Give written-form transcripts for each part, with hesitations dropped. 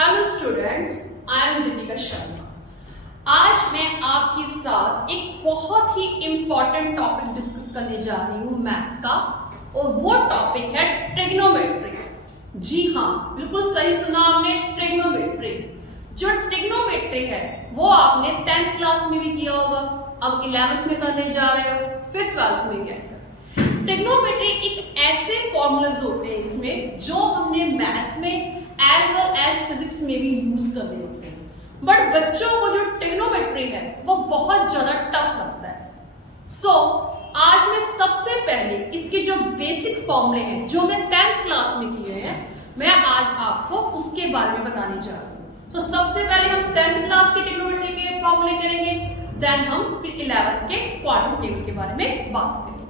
Hello students, I am Deepika Sharma. आज मैं आपके साथ एक बहुत ही इम्पॉर्टेंट टॉपिक डिस्कस करने जा रही हूँ मैथ्स का, और वो टॉपिक है ट्रिग्नोमेट्री। जी हाँ, बिल्कुल सही सुना आपने, ट्रिग्नोमेट्री। जो ट्रिग्नोमेट्री है वो आपने 10th क्लास में भी किया होगा, अब 11th में करने जा रहे हो, फिर 12th में क्या कर। ट्रिग्नोमेट्री एक ऐसे फॉर्मूलाज होते हैं इसमें जो हमने मैथ्स में एज वेल एज फिजिक्स में भी यूज करने होते हैं, बट बच्चों को जो ट्रिग्नोमेट्री है वो बहुत ज्यादा टफ लगता है। सो आज मैं सबसे पहले इसके जो बेसिक फॉर्मूले हैं जो मैं 10th क्लास में किए हैं, मैं आज आपको उसके बारे में बताने जा रही हूँ। तो सबसे पहले हम 10th क्लास के ट्रिग्नोमेट्री के फॉर्मूले करेंगे, देन हम फिर 11th के क्वाड्रेंट टेबल के बारे में बात करेंगे।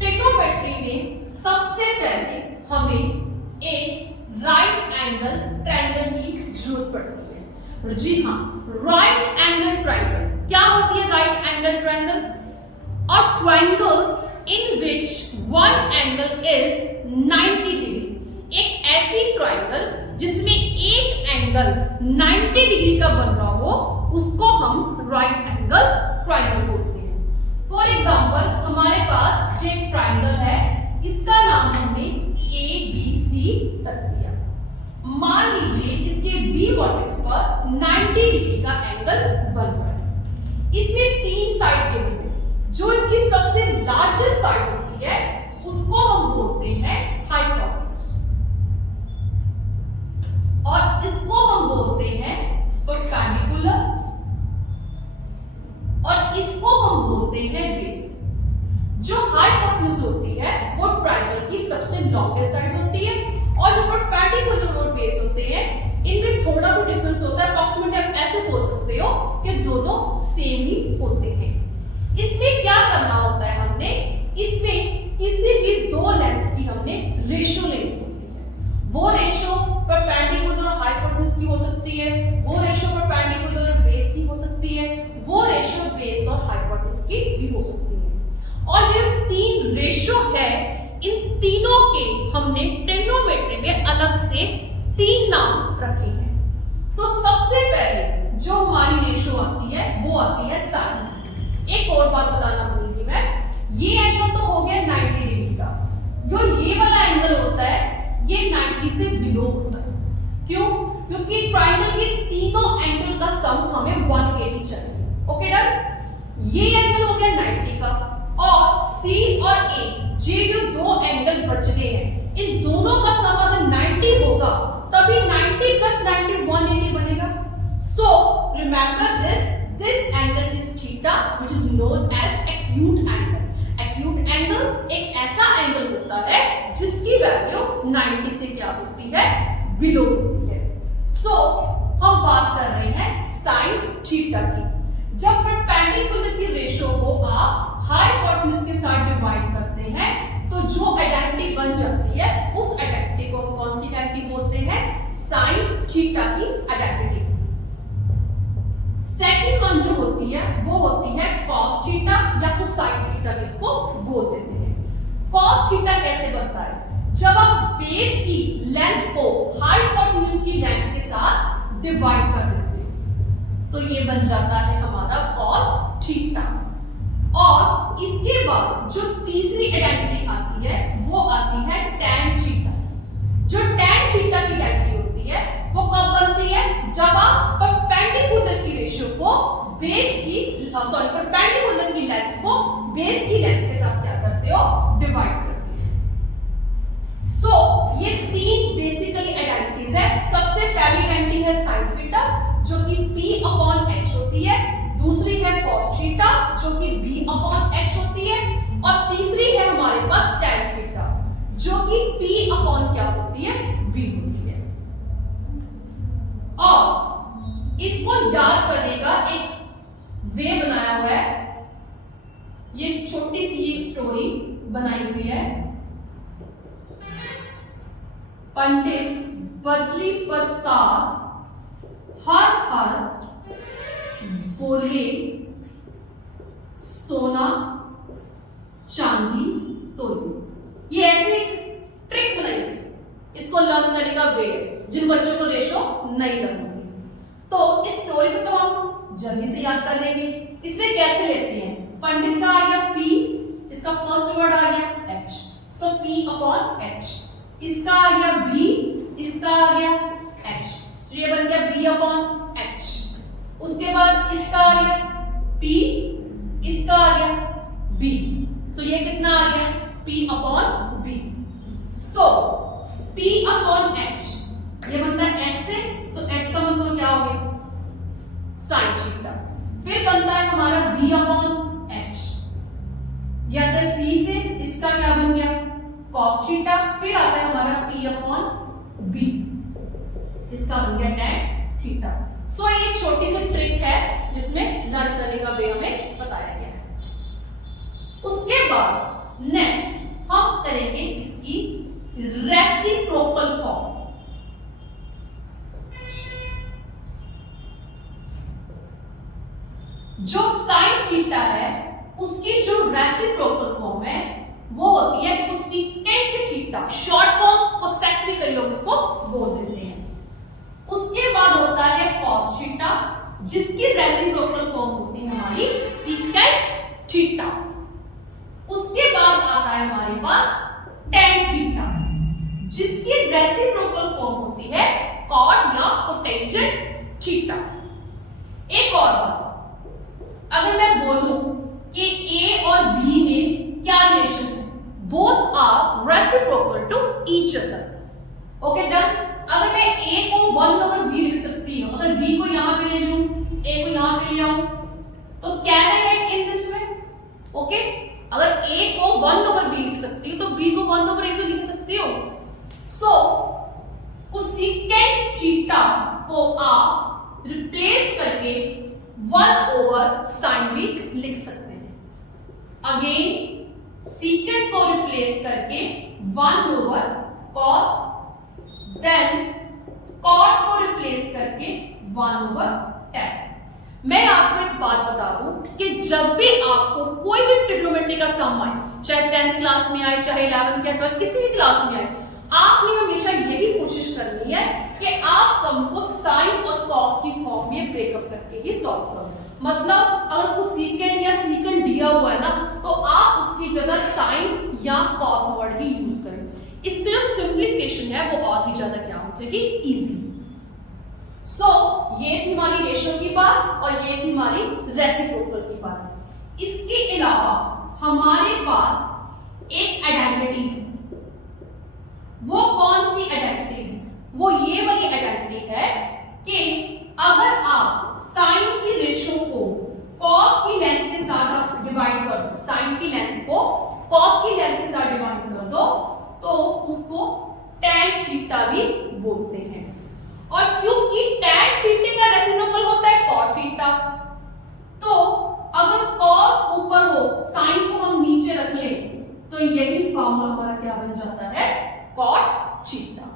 ट्रिग्नोमेट्री में सबसे पहले हमें एक राइट एंगल ट्रायंगल की जरूरत पड़ती है। जी हाँ, राइट एंगल ट्रायंगल क्या होती है? राइट एंगल ट्रायंगल और triangle in which one angle is 90 degree. एक ऐसी ट्रायंगल जिसमें एक एंगल 90 डिग्री का बन रहा हो, उसको हम राइट एंगल ट्रायंगल बोलते हैं। फॉर एग्जाम्पल, हमारे पास जो एक ट्रायंगल है, इसका नाम हमने ABC रख दिया। मान लीजिए इसके B वर्टेक्स पर 90 डिग्री का एंगल बन रहा है। इसमें 3 साइड के होंगे। जो इसकी सबसे लार्जेस्ट साइड होती है उसको हम बोलते हैं हाइपोटेन्यूज, और इसको हम बोलते हैं परपेंडिकुलर, और इसको हम बोलते हैं बेस। जो हाइपोटेन्यूज होती है वो ट्रायंगल की सबसे लॉन्गेस्ट साइड होती है, और जो परपेंडिकुलर और बेस होते हैं इनमें थोड़ा सा डिफरेंस होता है। अप्रॉक्सीमेटली आप ऐसे बोल सकते हो कि दोनों सेम ही होते हैं। इसमें क्या करना होता है, हमने इसमें किसी भी दो लेंथ की हमने रेशियो लेनी होती है। वो रेशियो परपेंडिकुलर और हाइपोटेन्यूज की हो सकती है, वो रेशियो परपेंडिकुलर और बेस की हो सकती है, वो रेशियो बेस और हाइपोटेन्यूज की भी हो सकती है। और ये 3 रेशियो है, इन तीनों के हमने ट्रिग्नोमेट्री में अलग से 3 नाम रखे हैं। सो सबसे पहले जो हमारी रेशियो आती है वो आती है साइन। एक और बात बताना भूल गई मैं, ये एंगल तो हो गया 90 डिग्री का। जो ये वाला एंगल होता है ये 90 से बिलो होता है। क्यों? क्योंकि ट्रायंगल के तीनों एंगल का सम हमें 180 चाहिए। Okay done. ये एंगल हो गया 90 का, और C और A ये जो दो एंगल बच गए हैं, इन दोनों का सम अगर 90 होगा तभी 90 प्लस 90 180 बनेगा। So remember this angle is theta which is known as acute angle. Acute angle एक ऐसा एंगल होता है जिसकी वैल्यू 90 से क्या होती है? बिलो होती है। सो हम बात कर रहे हैं साइन थीटा की। जब परपेंडिकुलर की रेशियो को आप हाइपोटेन्यूज के साथ डिवाइड करते हैं तो जो आइडेंटिटी बन जाती है उस आइडेंटिटी को हम कौन सी आइडेंटिटी बोलते हैं? साइन थीटा की आइडेंटिटी। सेकंड वन जो होती है वो होती है कॉस थीटा या कोसाइन थीटा, इसको बोल देते हैं। कॉस थीटा कैसे बनता है? जब आप बेस की लेंथ को हाइपोटेन्यूज की लेंथ के साथ डिवाइड कर देते हो तो ये बन जाता है हमारा कॉस थीटा। और इसके बाद जो तीसरी आइडेंटिटी आती है वो आती है tan थीटा। जो tan थीटा की आइडेंटिटी होती है वो कब बनती है? जब आप परपेंडिकुलर की रेशियो को बेस की परपेंडिकुलर की लेंथ को बेस की लेंथ के साथ क्या करते हो? डिवाइड करते हो। सो ये 3 बेसिकली आइडेंटिटीज है। सबसे पहली आइडेंटिटी है sin थीटा जो कि P/H होती है, दूसरी है cos थीटा जो कि B/H होती है, और तीसरी है हमारे पास tan थीटा जो कि P/ क्या होती है? B होती है। और इसको याद करने का एक वे बनाया हुआ है, ये छोटी सी एक स्टोरी बनाई हुई है। पंडित बद्री प्रसाद हर हर बोले सोना चांदी तोलिए। ये ऐसे एक ट्रिक बनाई, इसको लर्न वे है जिन बच्चों को रेशो नहीं लर्न होती। तो इस स्टोरी को तो हम जल्दी से याद कर लेंगे। इसमें कैसे लेते हैं, पंडित का आ गया P, इसका फर्स्ट वर्ड आ गया H, सो P अपॉन H। इसका आ गया B, इसका आ गया H, सो ये बन गया B अपॉन H। उसके बाद इसका आ गया P, इसका आ गया B, सो ये कितना आ गया P अपॉन B। सो P अपॉन H ये बनता है S से, सो S का मतलब क्या हो गया साइन थीटा। फिर बनता है हमारा B अपॉन H, ये आता है C से, इसका क्या बन गया cos थीटा। फिर आता है हमारा P अपॉन B, इसका बन गया tan थीटा। सो ये छोटी सी ट्रिक है जिसमें लर्न करने का वे हमें बताया गया है। उसके बाद नेक्स्ट हम करेंगे इसकी रेसिप्रोकल फॉर्म। जो साइन थीटा है उसकी जो रेसिप्रोकल फॉर्म है वो होती है cosecant theta, short form cosec भी कई लोग इसको बोल देते हैं। उसके बाद होता है cos थीटा जिसकी रेसिप्रोकल फॉर्म होती है हमारी सेकेंट थीटा। उसके बाद आता है हमारे पास tan थीटा जिसकी रेसिप्रोकल फॉर्म होती है cot या कोटेंजेंट थीटा। एक और बात, अगर मैं बोलूं कि A और B में क्या रिलेशन है, both are reciprocal to each other. Okay done. अगर मैं A को 1/b लिख सकती हूं, अगर B को यहां पे ले जाऊं, A को यहां पे ले आऊं, तो can I right in this way? Okay, अगर A को 1/b लिख सकती हूं तो B को 1/a भी लिख सकती हूं। सो कोसेकेंट थीटा को आप रिप्लेस करके 1/sin भी लिख सकते हैं। अगेन सेकेंट को रिप्लेस करके 1/cos, देन cot को रिप्लेस करके 1/tan। मैं आपको एक बात बता दूं कि जब भी आपको कोई भी ट्रिग्नोमेट्री का सम आए, चाहे 10th क्लास में आए, चाहे 11th या 12th किसी भी क्लास में आए, आपने हमेशा यही कोशिश करनी है कि आप सम को साइन और कॉस की फॉर्म में ब्रेकअप करके ही सॉल्व करो। मतलब अगर कुछ सीकेंट या सीकेंट दिया हुआ है ना, तो आप उसकी जगह साइन या कॉस वर्ड ही यूज करें। इससे जो सिंप्लीफिकेशन है वो और भी ज्यादा क्या हो जाएगी, इजी। सो ये थी हमारी रेशियो की बात और ये थी हमारी रेसिप्रोकल की बात। इसके अलावा हमारे पास एक आइडेंटिटी है। वो कौन सी आइडेंटिटी है? वो ये वाली आइडेंटिटी है कि अगर आप साइन की रेशियो को कॉस की लेंथ के साथ डिवाइड कर दो, साइन की लेंथ को कॉस की लेंथ के साथ डिवाइड कर दो, तो उसको tan थीटा भी बोलते हैं। और क्योंकि tan थीटा का रेसिप्रोकल होता है cot थीटा, तो अगर cos ऊपर हो, sin को हम नीचे रख ले, तो यही फॉर्मूला हमारा क्या बन जाता है, cot थीटा।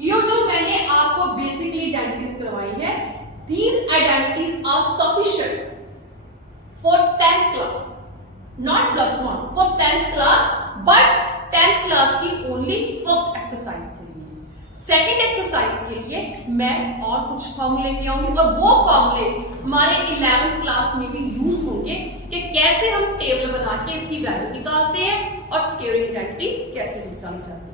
ये जो मैंने आपको बेसिकली आइडेंटिटीज करवाई है, these identities are sufficient for 10th class, not +1, for 10th class, but 10th class की ओनली फर्स्ट एक्सरसाइज के लिए। सेकंड एक्सरसाइज के लिए मैं और कुछ फॉर्मूले लेके आऊंगी और वो फॉर्मूले हमारे 11th क्लास में भी यूज होंगे कि कैसे हम टेबल बना के इसकी वैल्यू निकालते हैं और स्क्वेयरिंग आइडेंटिटी कैसे निकाली जाती है।